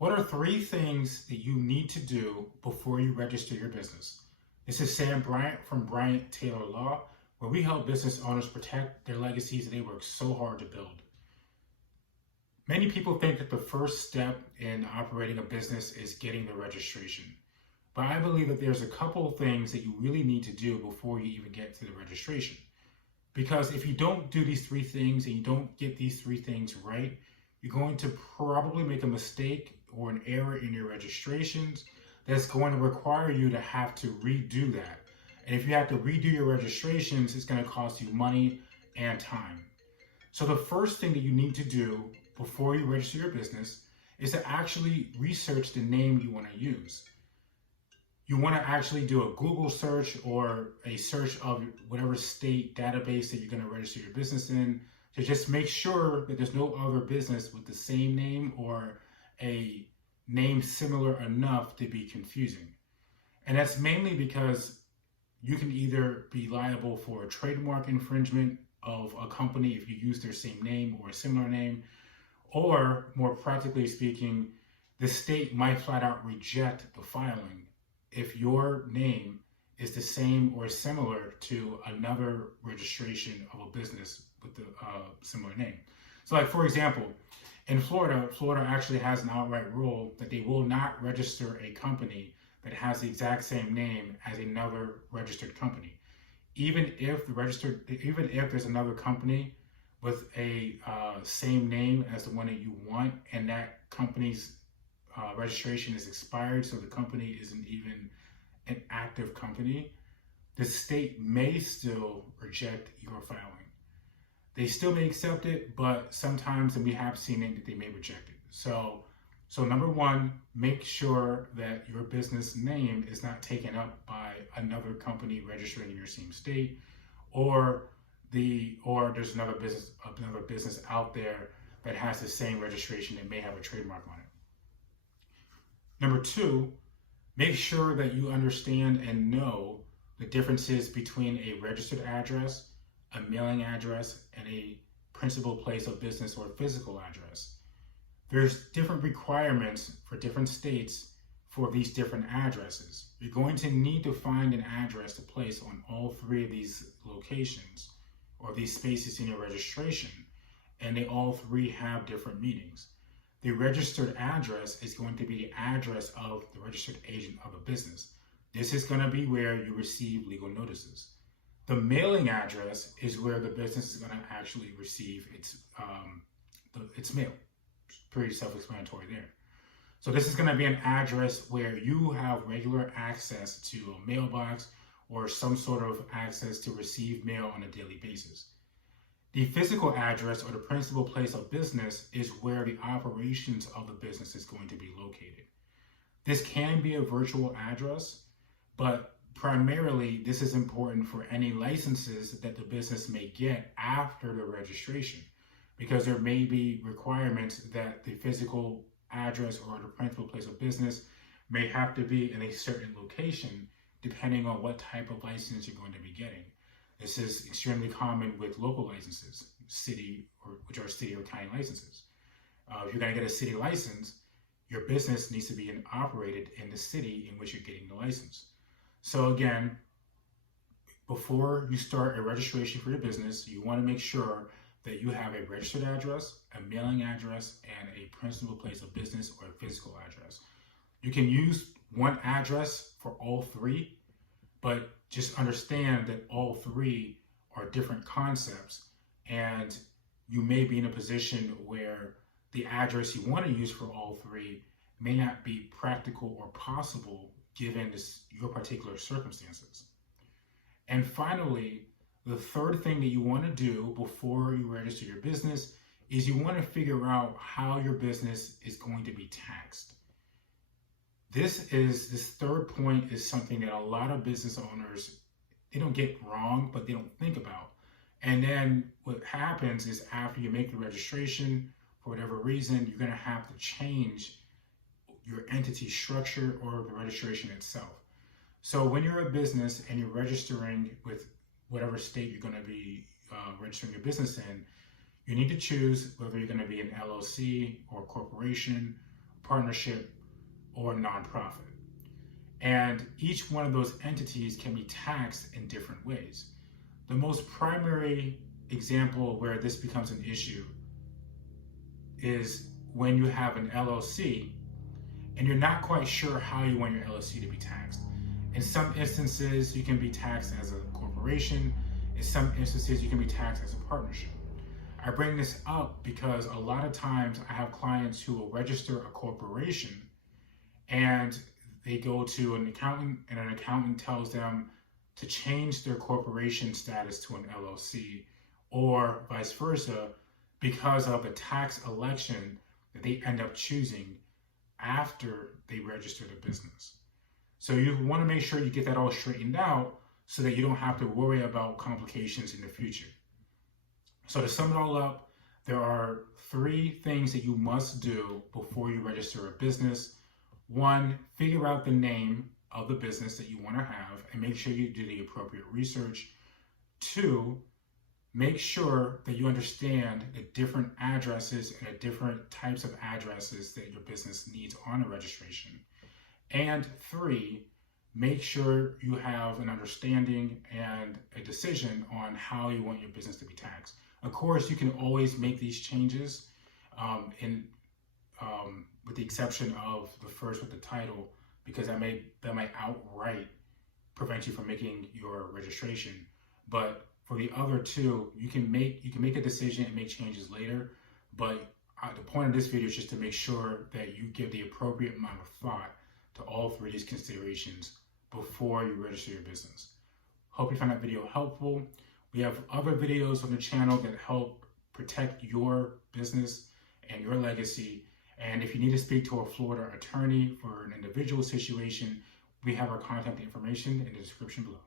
What are three things that you need to do before you register your business? This is Sam Bryant from Bryant Taylor Law, where we help business owners protect their legacies that they work so hard to build. Many people think that the first step in operating a business is getting the registration. But I believe that there's a couple of things that you really need to do before you even get to the registration. Because if you don't do these three things and you don't get these three things right, you're going to probably make a mistake or an error in your registrations that's going to require you to have to redo that. And if you have to redo your registrations, it's going to cost you money and time. So the first thing that you need to do before you register your business is to actually research the name you want to use. You want to actually do a Google search or a search of whatever state database that you're going to register your business in to just make sure that there's no other business with the same name or a name similar enough to be confusing. And that's mainly because you can either be liable for a trademark infringement of a company if you use their same name or a similar name, or more practically speaking, the state might flat out reject the filing if your name is the same or similar to another registration of a business with the similar name. So like, for example, in Florida actually has an outright rule that they will not register a company that has the exact same name as another registered company. Even if there's another company with a same name as the one that you want, and that company's registration is expired, so the company isn't even an active company, the state may still reject your filing. They still may accept it, but sometimes, and we have seen it, that they may reject it. So number one, make sure that your business name is not taken up by another company registering in your same state, or there's another business out there that has the same registration and may have a trademark on it. Number two, make sure that you understand and know the differences between a registered address, a mailing address, and a principal place of business or physical address. There's different requirements for different states for these different addresses. You're going to need to find an address to place on all three of these locations or these spaces in your registration, and they all three have different meanings. The registered address is going to be the address of the registered agent of a business. This is going to be where you receive legal notices. The mailing address is where the business is going to actually receive its mail. It's pretty self-explanatory there. So this is going to be an address where you have regular access to a mailbox or some sort of access to receive mail on a daily basis. The physical address or the principal place of business is where the operations of the business is going to be located. This can be a virtual address, but primarily this is important for any licenses that the business may get after the registration, because there may be requirements that the physical address or the principal place of business may have to be in a certain location depending on what type of license you're going to be getting. This is extremely common with local licenses, which are city or county licenses. If you're going to get a city license, your business needs to be operated in the city in which you're getting the license. So again, before you start a registration for your business, you want to make sure that you have a registered address, a mailing address, and a principal place of business or a physical address. You can use one address for all three, but just understand that all three are different concepts, and you may be in a position where the address you want to use for all three may not be practical or possible given your particular circumstances. And finally, the third thing that you want to do before you register your business is you want to figure out how your business is going to be taxed. This third point is something that a lot of business owners, they don't get wrong, but they don't think about. And then what happens is after you make the registration, for whatever reason, you're going to have to change your entity structure or the registration itself. So when you're a business and you're registering with whatever state you're going to be registering your business in, you need to choose whether you're going to be an LLC or a corporation partnership, or nonprofit. And each one of those entities can be taxed in different ways. The most primary example where this becomes an issue is when you have an LLC and you're not quite sure how you want your LLC to be taxed. In some instances, you can be taxed as a corporation. In some instances, you can be taxed as a partnership. I bring this up because a lot of times I have clients who will register a corporation and they go to an accountant and an accountant tells them to change their corporation status to an LLC or vice versa because of the tax election that they end up choosing after they register the business. So you want to make sure you get that all straightened out so that you don't have to worry about complications in the future. So to sum it all up, there are 3 things that you must do before you register a business. 1, figure out the name of the business that you want to have and make sure you do the appropriate research. 2, make sure that you understand the different addresses and the different types of addresses that your business needs on a registration. And 3, make sure you have an understanding and a decision on how you want your business to be taxed. Of course, you can always make these changes with the exception of the first with the title, because that might outright prevent you from making your registration. But for the other 2, you can make a decision and make changes later. But the point of this video is just to make sure that you give the appropriate amount of thought to all 3 of these considerations before you register your business. Hope you found that video helpful. We have other videos on the channel that help protect your business and your legacy. And if you need to speak to a Florida attorney for an individual situation, we have our contact information in the description below.